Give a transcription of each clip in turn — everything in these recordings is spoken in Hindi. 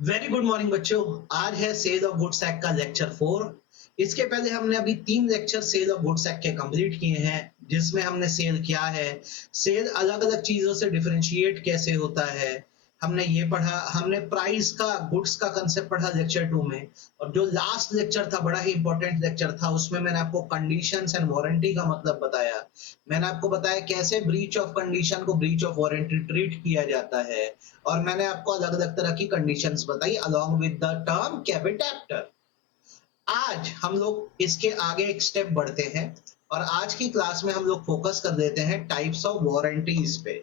वेरी गुड मॉर्निंग बच्चों। आज है सेल ऑफ गुड्स एक्ट का लेक्चर 4। इसके पहले हमने अभी 3 lecture sale of goods act के कंप्लीट किए हैं, जिसमें हमने सेल क्या है, सेल अलग अलग चीजों से डिफरेंशिएट कैसे होता है, हमने ये पढ़ा। हमने प्राइस का, गुड्स का कंसेप्ट पढ़ा लेक्चर 2 में। और जो लास्ट लेक्चर था, बड़ा ही इंपॉर्टेंट लेक्चर था, उसमें मैंने आपको कंडीशंस एंड वारंटी का मतलब बताया। मैंने आपको बताया कैसे ब्रीच ऑफ कंडीशन को ब्रीच ऑफ वारंटी ट्रीट किया जाता है। और मैंने आपको अलग अलग तरह की कंडीशंस बताई अलोंग विद द टर्म कैपिटैप्टर। आज हम लोग इसके आगे एक स्टेप बढ़ते हैं और आज की क्लास में हम लोग फोकस कर देते हैं टाइप्स ऑफ वारंटीज पे।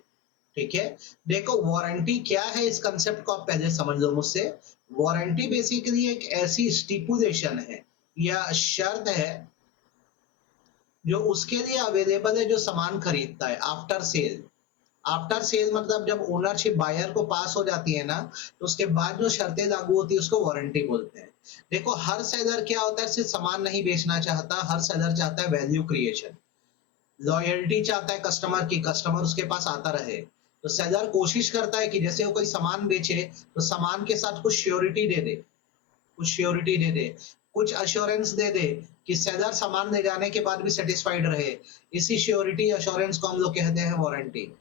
ठीक है, देखो वारंटी क्या है, इस कंसेप्ट को आप पहले समझ लो मुझसे। वारंटी बेसिकली एक ऐसी स्टिपुलेशन है या शर्त है जो उसके लिए अवेलेबल है जो सामान खरीदता है आफ्टर सेल। आफ्टर सेल मतलब जब ओनरशिप बायर को पास हो जाती है ना, तो उसके बाद जो शर्तें लागू होती है उसको वारंटी बोलते हैं। देखो हर सेलर क्या होता है, सिर्फ सामान नहीं बेचना चाहता, हर सेलर चाहता है वैल्यू क्रिएशन, लॉयल्टी चाहता है कस्टमर की, कस्टमर उसके पास आता रहे। तो सेलर कोशिश करता है कि जैसे वो कोई सामान बेचे तो सामान के साथ कुछ श्योरिटी दे दे, कुछ श्योरिटी दे दे, कुछ अश्योरेंस दे दे कि सेलर सामान ले जाने के बाद भी सेटिस्फाइड रहे। इसी श्योरिटी अश्योरेंस को हम लोग कहते हैं वारंटी।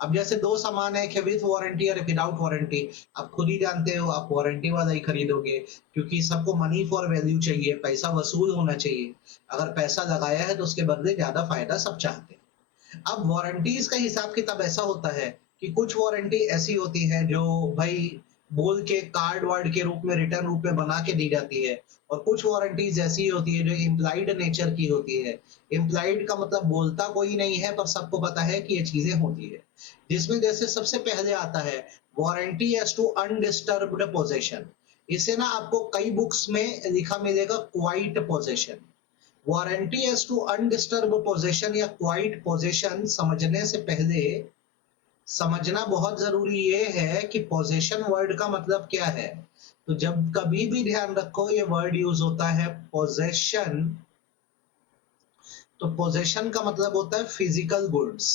अब जैसे दो सामान है, एक विथ वारंटी और एक विदाउट वारंटी। आप खुद ही जानते हो, आप वारंटी वाला ही खरीदोगे, क्योंकि सबको मनी फॉर वैल्यू चाहिए, पैसा वसूल होना चाहिए। अगर पैसा लगाया है तो उसके बदले ज्यादा फायदा सब चाहते हैं। अब वारंटीज का हिसाब किताब ऐसा होता है कि कुछ वारंटी ऐसी होती है जो भाई बोल के कार्ड वार्ड के रूप में, रिटर्न रूप में बना के दी जाती है। और कुछ वारंटीज ऐसी होती है जो इम्प्लाइड नेचर की होती है। इम्प्लाइड का मतलब बोलता कोई नहीं है पर सबको पता है कि ये चीजें होती है। जिसमें जैसे सबसे पहले आता है warranty as to undisturbed possession. इसे ना आपको कई बुक्स में लिखा मिलेगा quiet possession. Warranty as to undisturb possession या क्वाइट पोजेशन समझने से पहले समझना बहुत जरूरी ये है कि पोजेशन वर्ड का मतलब क्या है। तो जब कभी भी ध्यान रखो ये वर्ड यूज होता है पोजेशन, तो पोजेशन का मतलब होता है फिजिकल गुड्स।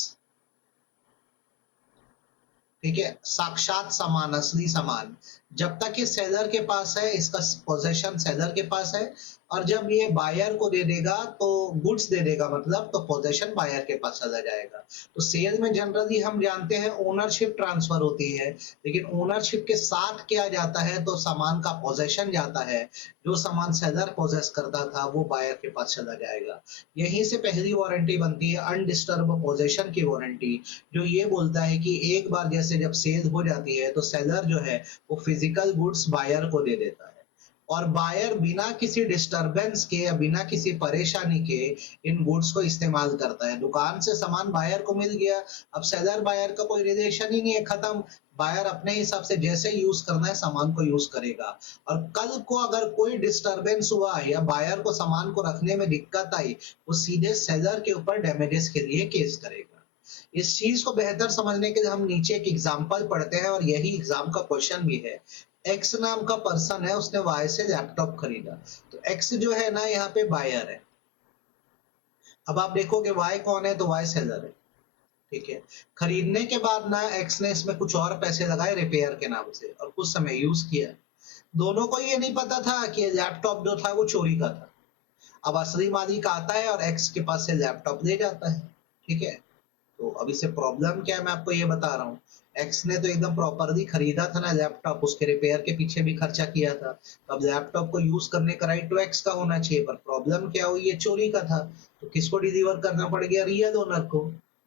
ठीक है, साक्षात सामान, असली सामान। जब तक ये सेलर के पास है, इसका पोजेशन सेलर के पास है। और जब ये बायर को दे देगा तो गुड्स दे देगा, मतलब तो पोजेशन बायर के पास चला जाएगा। तो सेल में जनरली हम जानते हैं ओनरशिप ट्रांसफर होती है, लेकिन ओनरशिप के साथ क्या जाता है, तो सामान का पोजेशन जाता है। जो सामान सेलर पोजेस करता था वो बायर के पास चला जाएगा। यहीं से पहली वारंटी बनती है अनडिस्टर्ब पोजेशन की वारंटी, जो ये बोलता है कि एक बार जैसे जब सेल हो जाती है तो सेलर जो है वो फिजिकल गुड्स बायर को दे देता है। और बायर बिना किसी डिस्टरबेंस के या बिना किसी परेशानी के इन गुड्स को इस्तेमाल करता है। दुकान से सामान बायर को मिल गया, अब सेलर बायर का कोई रिलेशन ही नहीं है, खत्म। बायर अपने हिसाब से जैसे यूज करना है सामान को यूज करेगा। और कल को अगर कोई डिस्टरबेंस हुआ या बायर को सामान को रखने में दिक्कत आई, वो सीधे सेलर के ऊपर डैमेजेस के लिए केस करेगा। इस चीज को बेहतर समझने के लिए हम नीचे एक एग्जाम्पल पढ़ते हैं और यही एग्जाम का क्वेश्चन भी है। एक्स नाम का पर्सन है, उसने वाई से लैपटॉप खरीदा। तो एक्स जो है ना यहाँ पे बायर है। अब आप देखोगे वाई कौन है, तो वाई सेलर है। ठीक है, खरीदने के बाद ना एक्स ने इसमें कुछ और पैसे लगाए रिपेयर के नाम से और कुछ समय यूज किया। दोनों को ये नहीं पता था कि लैपटॉप जो था वो चोरी का था। अब असली मालिक आता है और एक्स के पास से लैपटॉप ले जाता है। ठीक है, तो अब इससे प्रॉब्लम क्या है मैं आपको ये बता रहा हूँ। एक्स ने तो एकदम प्रॉपरली खरीदा था ना लैपटॉप, उसके रिपेयर के पीछे भी खर्चा किया था। तो अब लैपटॉप को यूज करने का राइट तो एक्स का होना चाहिए, पर प्रॉब्लम क्या हुई, ये चोरी का था। तो किसको डिलीवर करना पड़ गया, रियल ओनर को।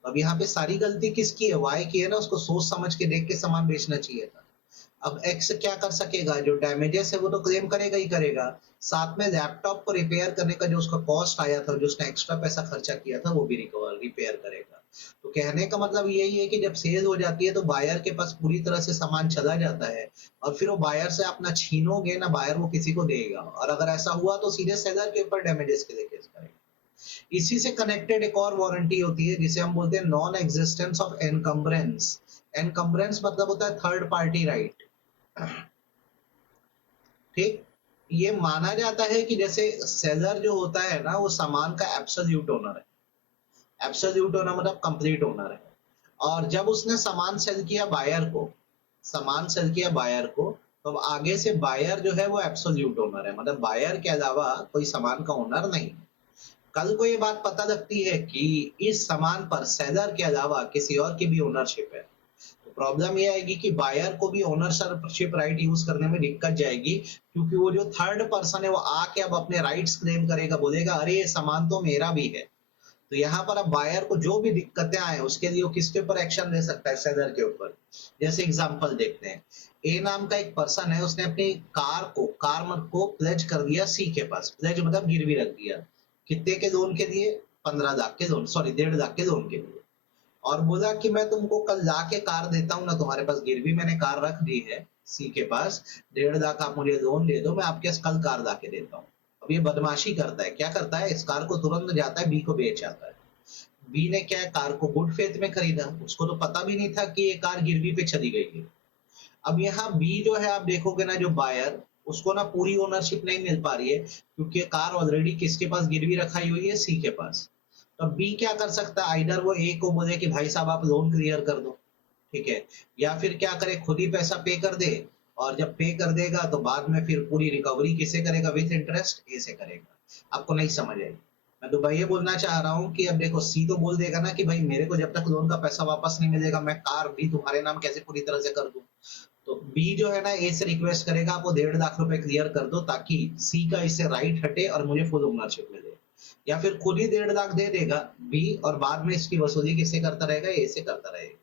अब यहाँ पे सारी गलती किसकी है, वाई की है ना, उसको सोच समझ के देख के सामान बेचना चाहिए था। अब एक्स क्या कर सकेगा, जो डैमेजेस है वो तो क्लेम करेगा ही करेगा। साथ में लैपटॉप को रिपेयर करने का जो उसका कॉस्ट आया था, जो उसने एक्स्ट्रा पैसा खर्चा किया था, वो भी रिकवर रिपेयर करेगा। तो कहने का मतलब यही है कि जब सेल हो जाती है तो बायर के पास पूरी तरह से सामान चला जाता है। और फिर वो बायर से अपना छीनोगे ना, बायर वो किसी को देगा, और अगर ऐसा हुआ तो सीधे सेलर के ऊपर डैमेजेस के लिए केस करेगा। इसी से कनेक्टेड एक और वारंटी होती है जिसे हम बोलते हैं non existence of encumbrance. Encumbrance मतलब होता है थर्ड पार्टी राइट। ठीक, ये माना जाता है कि जैसे सेलर जो होता है ना, वो सामान का एब्सोल्यूट ओनर है। एब्सोल्यूट ओनर मतलब कंप्लीट ओनर है। और जब उसने सामान सेल किया बायर को, सामान सेल किया बायर को, तो अब आगे से बायर जो है वो एब्सोल्यूट ओनर है, मतलब बायर के अलावा कोई सामान का ओनर नहीं। कल को ये बात पता लगती है कि इस सामान पर सेलर के अलावा किसी और की भी ओनरशिप है, तो प्रॉब्लम ये आएगी कि बायर को भी ओनरशिप राइट यूज करने में दिक्कत जाएगी, क्योंकि वो जो थर्ड पर्सन है वो आके अब अपने राइट्स क्लेम करेगा, बोलेगा अरे ये सामान तो मेरा भी है। तो यहाँ पर अब बायर को जो भी दिक्कतें आए उसके लिए वो किसके ऊपर एक्शन ले सकता है, सेलर के ऊपर। जैसे एग्जांपल देखते हैं, ए नाम का एक पर्सन है, उसने अपनी कार को प्लेज कर दिया सी के पास, प्लेज मतलब गिरवी रख दिया, कितने के लोन के लिए, 15 लाख के लोन, सॉरी 1.5 लाख के लोन के लिए, और बोला कि मैं तुमको कल लाके कार देता हूँ ना, तुम्हारे पास गिरवी मैंने कार रख दी है सी के पास, 1.5 लाख आप मुझे लोन दे दो, मैं आपके पास कल कार लाके देता हूँ। अब ये बदमाशी करता है, क्या करता है, इस कार को तुरंत जाता है बी को बेच आता है। बी ने क्या है, कार को गुड फेथ में खरीदा, उसको तो पता भी नहीं था कि ये कार गिरवी पे चली गई है। अब यहाँ बी जो है, आप देखोगे ना, जो बायर, उसको ना पूरी ओनरशिप नहीं मिल पा रही है, क्योंकि कार ऑलरेडी किसके पास गिरवी रखाई हुई है, सी के पास। तो बी क्या कर सकता है, आइडर वो ए को बोले कि भाई साहब आप लोन क्लियर कर दो, ठीक है, या फिर क्या करे, खुद ही पैसा पे कर दे, और जब पे कर देगा तो बाद में फिर पूरी रिकवरी किसे करेगा, विथ इंटरेस्ट ए से करेगा। आपको नहीं समझ आई, मैं तो भाई ये बोलना चाह रहा हूँ कि अब देखो, सी तो बोल देगा ना कि भाई मेरे को जब तक लोन का पैसा वापस नहीं मिलेगा मैं कार भी तुम्हारे नाम कैसे पूरी तरह से कर दूं। तो बी जो है ना, ए से रिक्वेस्ट करेगा आपको 1.5 लाख रुपए क्लियर कर दो, ताकि सी का इससे राइट हटे और मुझे फुल ओनरशिप मिले, या फिर खुद ही 1.5 लाख दे देगा बी, और बाद में इसकी वसूली किससे करता रहेगा, ए से करता रहेगा।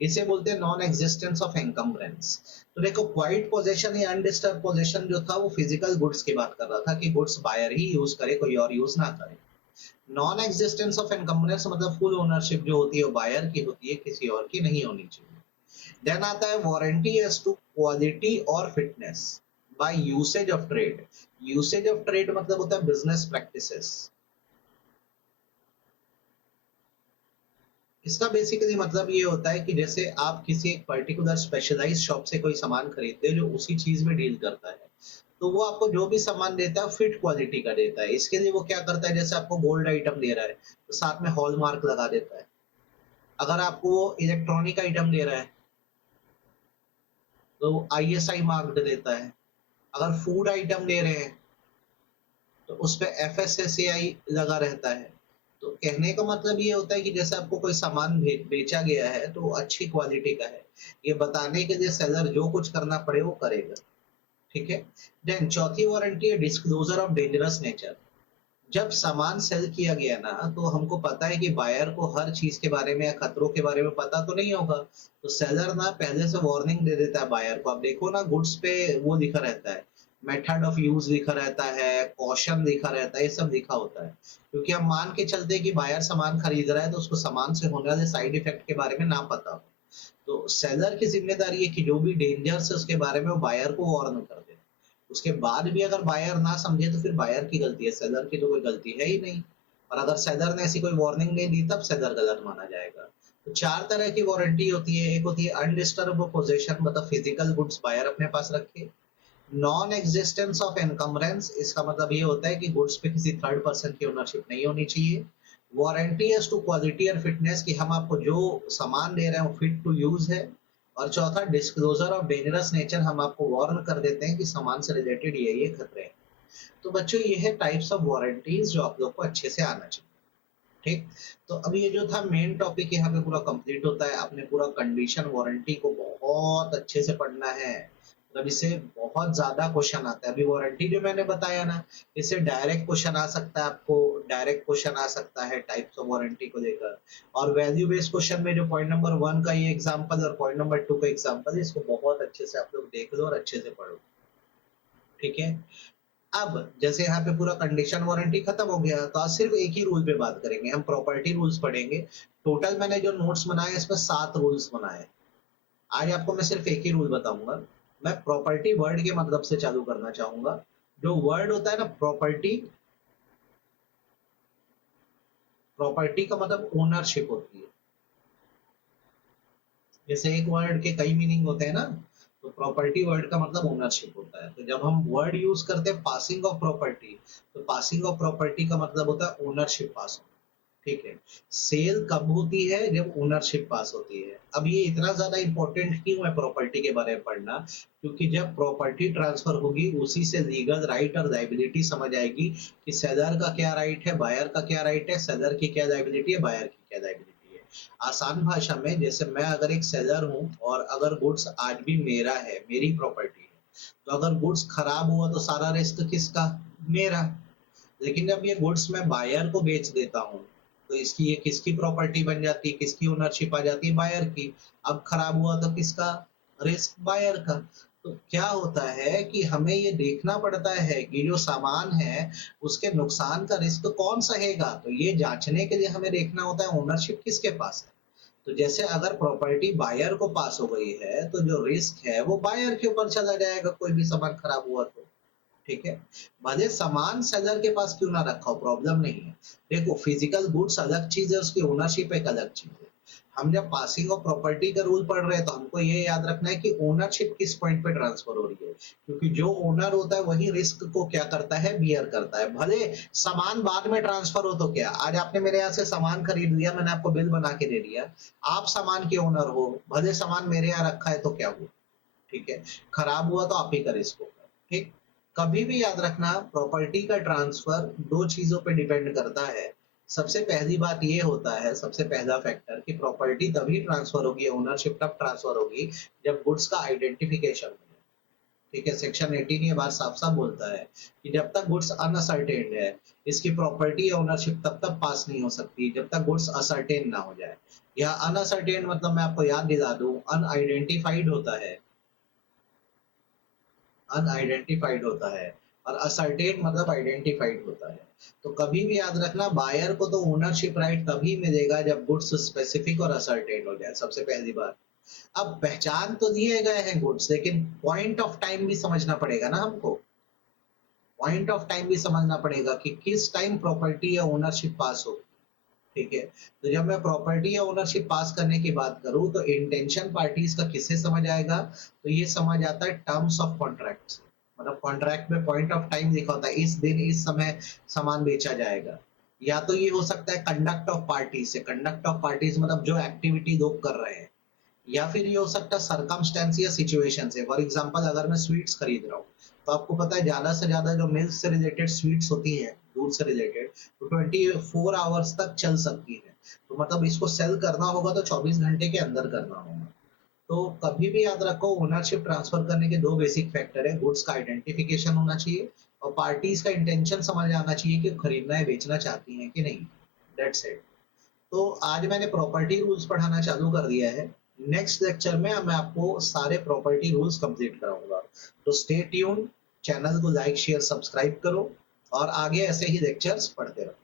इसे बोलते हैं नॉन एग्जिस्टेंस ऑफ एनकम्बरेंस। तो देखो, क्वाइट पोजेशन या अनडिस्टर्ब पोजेशन जो था वो फिजिकल गुड्स की बात कर रहा था, कि गुड्स बायर ही यूज करे, कोई और यूज ना करे। नॉन एग्जिस्टेंस ऑफ एनकम्बरेंस मतलब फुल ओनरशिप जो होती है वो बायर की होती है, किसी और की नहीं होनी चाहिए। देन आता है वारंटी एज टू क्वालिटी और fitness by usage of trade. Usage of trade मतलब होता है बिजनेस प्रैक्टिसेस। इसका बेसिकली मतलब ये होता है कि जैसे आप किसी एक पर्टिकुलर स्पेशलाइज शॉप से कोई सामान खरीदते हो जो उसी चीज में डील करता है, तो वो आपको जो भी सामान देता है फिट क्वालिटी का देता है। इसके लिए वो क्या करता है, जैसे आपको गोल्ड आइटम दे रहा है तो साथ में हॉलमार्क लगा देता है। अगर आपको इलेक्ट्रॉनिक आइटम दे रहा है तो ISI मार्क देता है। अगर फूड आइटम दे रहे हैं तो उस पे FSSAI लगा रहता है। तो कहने का मतलब ये होता है कि जैसे आपको कोई सामान बेचा गया है तो वो अच्छी क्वालिटी का है, ये बताने के लिए सेलर जो कुछ करना पड़े वो करेगा, ठीक है। देन चौथी वारंटी है डिस्क्लोजर ऑफ डेंजरस नेचर। जब सामान सेल किया गया ना, तो हमको पता है कि बायर को हर चीज के बारे में या खतरों के बारे में पता तो नहीं होगा, तो सेलर ना पहले से वार्निंग दे देता है बायर को। आप देखो ना, गुड्स पे वो लिखा रहता है, मेथड ऑफ यूज लिखा रहता है, कॉशन लिखा रहता है, ये सब लिखा होता है, क्योंकि हम मान के चलते हैं कि बायर सामान खरीद रहा है तो उसको सामान से होने वाले साइड इफेक्ट के बारे में ना पता हो। तो सेलर की जिम्मेदारी है कि जो भी डेंजर्स है उसके बारे में वो बायर को वार्न कर दे। उसके बाद भी अगर बायर ना समझे तो फिर बायर की गलती है, सेलर की तो कोई गलती है ही नहीं। और अगर सेलर ने ऐसी कोई वार्निंग नहीं दी तब सेलर गलत माना जाएगा। तो 4 तरह की वारंटी होती है। एक होती है अनडिस्टर्ब पोजेशन, मतलब फिजिकल गुड्स बायर अपने पास रखे। नॉन एग्जिस्टेंस ऑफ एनकम्बरेंस, इसका मतलब ये होता है कि गुड्स पे किसी थर्ड पर्सन की ओनरशिप नहीं होनी चाहिए। वारंटी एज टू क्वालिटी और फिटनेस, कि हम आपको जो सामान दे रहे हैं वो फिट टू यूज है। और चौथा डिस्क्लोजर ऑफ डेंजरस नेचर, हम आपको वार्न कर देते हैं कि सामान से रिलेटेड ये खतरे हैं। तो बच्चों, ये है टाइप्स ऑफ वारंटीज जो आप लोग को अच्छे से आना चाहिए, ठीक। तो अब ये जो था मेन टॉपिक यहाँ पे पूरा कंप्लीट होता है। आपने पूरा कंडीशन वारंटी को बहुत अच्छे से पढ़ना है, मतलब इससे बहुत ज्यादा क्वेश्चन आता है। अभी वारंटी जो मैंने बताया ना, इससे डायरेक्ट क्वेश्चन आ सकता है, आपको डायरेक्ट क्वेश्चन आ सकता है टाइप्स ऑफ वारंटी को लेकर। और वैल्यू बेस्ड क्वेश्चन में जो पॉइंट नंबर 1 का ये एग्जांपल और पॉइंट नंबर 2 का एग्जांपल है, इसको बहुत अच्छे से आप लोग देख लो और अच्छे से पढ़ो, ठीक है। अब जैसे यहाँ पे पूरा कंडीशन वारंटी खत्म हो गया, तो आज सिर्फ एक ही रूल पे बात करेंगे, हम प्रॉपर्टी रूल्स पढ़ेंगे। टोटल मैंने जो नोट्स बनाए इसमें 7 रूल्स बनाए। आज आपको मैं सिर्फ एक ही रूल बताऊंगा। मैं प्रॉपर्टी वर्ड के मतलब से चालू करना चाहूंगा। जो वर्ड होता है ना प्रॉपर्टी, प्रॉपर्टी का मतलब ओनरशिप होती है। जैसे एक वर्ड के कई मीनिंग होते हैं ना, तो प्रॉपर्टी वर्ड का मतलब ओनरशिप होता है। तो जब हम वर्ड यूज करते हैं पासिंग ऑफ प्रॉपर्टी, तो पासिंग ऑफ प्रॉपर्टी का मतलब होता है ओनरशिप पास होना। ठीक है। सेल कब होती है? जब ओनरशिप पास होती है। अब ये इतना ज्यादा इंपॉर्टेंट क्यों है प्रॉपर्टी के बारे में पढ़ना? क्योंकि जब प्रॉपर्टी ट्रांसफर होगी उसी से लीगल राइट और लाइबिलिटी समझ आएगी कि सेलर का क्या राइट है, बायर का क्या राइट है, सेलर की क्या लाइबिलिटी है, बायर की क्या लाइबिलिटी है। आसान भाषा में, जैसे मैं अगर एक सेलर हूँ और अगर गुड्स आज भी मेरा है, मेरी प्रॉपर्टी है, तो अगर गुड्स खराब हुआ तो सारा रिस्क किसका? मेरा। लेकिन जब ये गुड्स मैं बायर को बेच देता हूँ तो इसकी ये किसकी प्रॉपर्टी बन जाती है, किसकी ओनरशिप आ जाती है? बायर की। अब खराब हुआ तो किसका रिस्क? बायर का। तो क्या होता है कि हमें ये देखना पड़ता है कि जो सामान है उसके नुकसान का रिस्क कौन सहेगा। तो ये जांचने के लिए हमें देखना होता है ओनरशिप किसके पास है। तो जैसे अगर प्रॉपर्टी बायर को पास हो गई है तो जो रिस्क है वो बायर के ऊपर चला जाएगा, कोई भी सामान खराब हुआ तो। ठीक है। भले सामान सेलर के पास क्यों ना रखा हो, प्रॉब्लम नहीं है। देखो, फिजिकल गुड्स अलग चीज है, उसकी ओनरशिप एक अलग चीज है। हम जब पासिंग ऑफ प्रॉपर्टी का रूल पढ़ रहे हैं तो हमको ये याद रखना है कि ओनरशिप किस पॉइंट पे ट्रांसफर हो रही है। क्योंकि जो ओनर होता है वही रिस्क को क्या करता है? बियर करता है। भले सामान बाद में ट्रांसफर हो तो क्या, आज आपने मेरे यहाँ से सामान खरीद लिया, मैंने आपको बिल बना के दे दिया, आप सामान के ओनर हो, भले सामान मेरे यहाँ रखा है तो क्या हुआ? ठीक है। खराब हुआ तो आप ही का रिस्क होगा। ठीक। कभी भी याद रखना, प्रॉपर्टी का ट्रांसफर दो चीजों पे डिपेंड करता है। सबसे पहली बात ये होता है, सबसे पहला फैक्टर, कि प्रॉपर्टी तभी ट्रांसफर होगी, ओनरशिप तब ट्रांसफर होगी जब गुड्स का आइडेंटिफिकेशन हो। ठीक है। सेक्शन 18 ये बात साफ साफ बोलता है कि जब तक गुड्स अनअसर्टेन्ड है, इसकी प्रॉपर्टी या ओनरशिप तब तक पास नहीं हो सकती जब तक गुड्स असर्टेन ना हो जाए। या अनअसर्टेन मतलब मैं आपको याद दिला दूं, अनआइडेंटिफाइड होता है, अनआइडेंटिफाइड होता है। और असर्टेन मतलब आइडेंटिफाइड होता है। तो कभी भी याद रखना, बायर को तो ओनरशिप राइट तभी मिलेगा जब गुड्स स्पेसिफिक और असर्टेन हो जाए, सबसे पहली बात। अब पहचान तो दिए गए हैं गुड्स, लेकिन पॉइंट ऑफ टाइम भी समझना पड़ेगा ना हमको। पॉइंट ऑफ टाइम भी समझना पड़ेगा कि किस टाइम प्रॉपर्टी या ओनरशिप पास हो। ठीक है। तो जब मैं प्रॉपर्टी या ओनरशिप पास करने की बात करूं तो इंटेंशन पार्टीज का किससे समझ आएगा? तो ये समझ आता है टर्म्स ऑफ कॉन्ट्रैक्ट से। मतलब कॉन्ट्रैक्ट में पॉइंट ऑफ टाइम लिखा होता है, इस दिन इस समय सामान बेचा जाएगा। या तो ये हो सकता है कंडक्ट ऑफ पार्टीज से। कंडक्ट ऑफ पार्टीज मतलब जो एक्टिविटी लोग कर रहे हैं। या फिर ये हो सकता है सरकमस्टेंस या सिचुएशन से। फॉर एग्जांपल, अगर मैं स्वीट्स खरीद रहा हूँ तो आपको पता है ज्यादा से ज्यादा जो मिल्क से रिलेटेड स्वीट्स होती हैं, दूध से रिलेटेड, तो 24 आवर्स तक चल सकती है। तो मतलब इसको सेल करना होगा तो 24 घंटे के अंदर करना होगा। तो कभी भी याद रखो, ओनरशिप ट्रांसफर करने के दो बेसिक फैक्टर है, गुड्स का आइडेंटिफिकेशन होना चाहिए और पार्टीज का इंटेंशन समझ आना चाहिए कि खरीदना है, बेचना चाहती हैं कि नहीं। That's it. तो आज मैंने प्रॉपर्टी रूल्स पढ़ाना चालू कर दिया है। नेक्स्ट लेक्चर में मैं आपको सारे प्रॉपर्टी रूल्स कंप्लीट कराऊंगा। तो स्टे ट्यून, चैनल को लाइक शेयर सब्सक्राइब करो और आगे ऐसे ही लेक्चर्स पढ़ते रहो।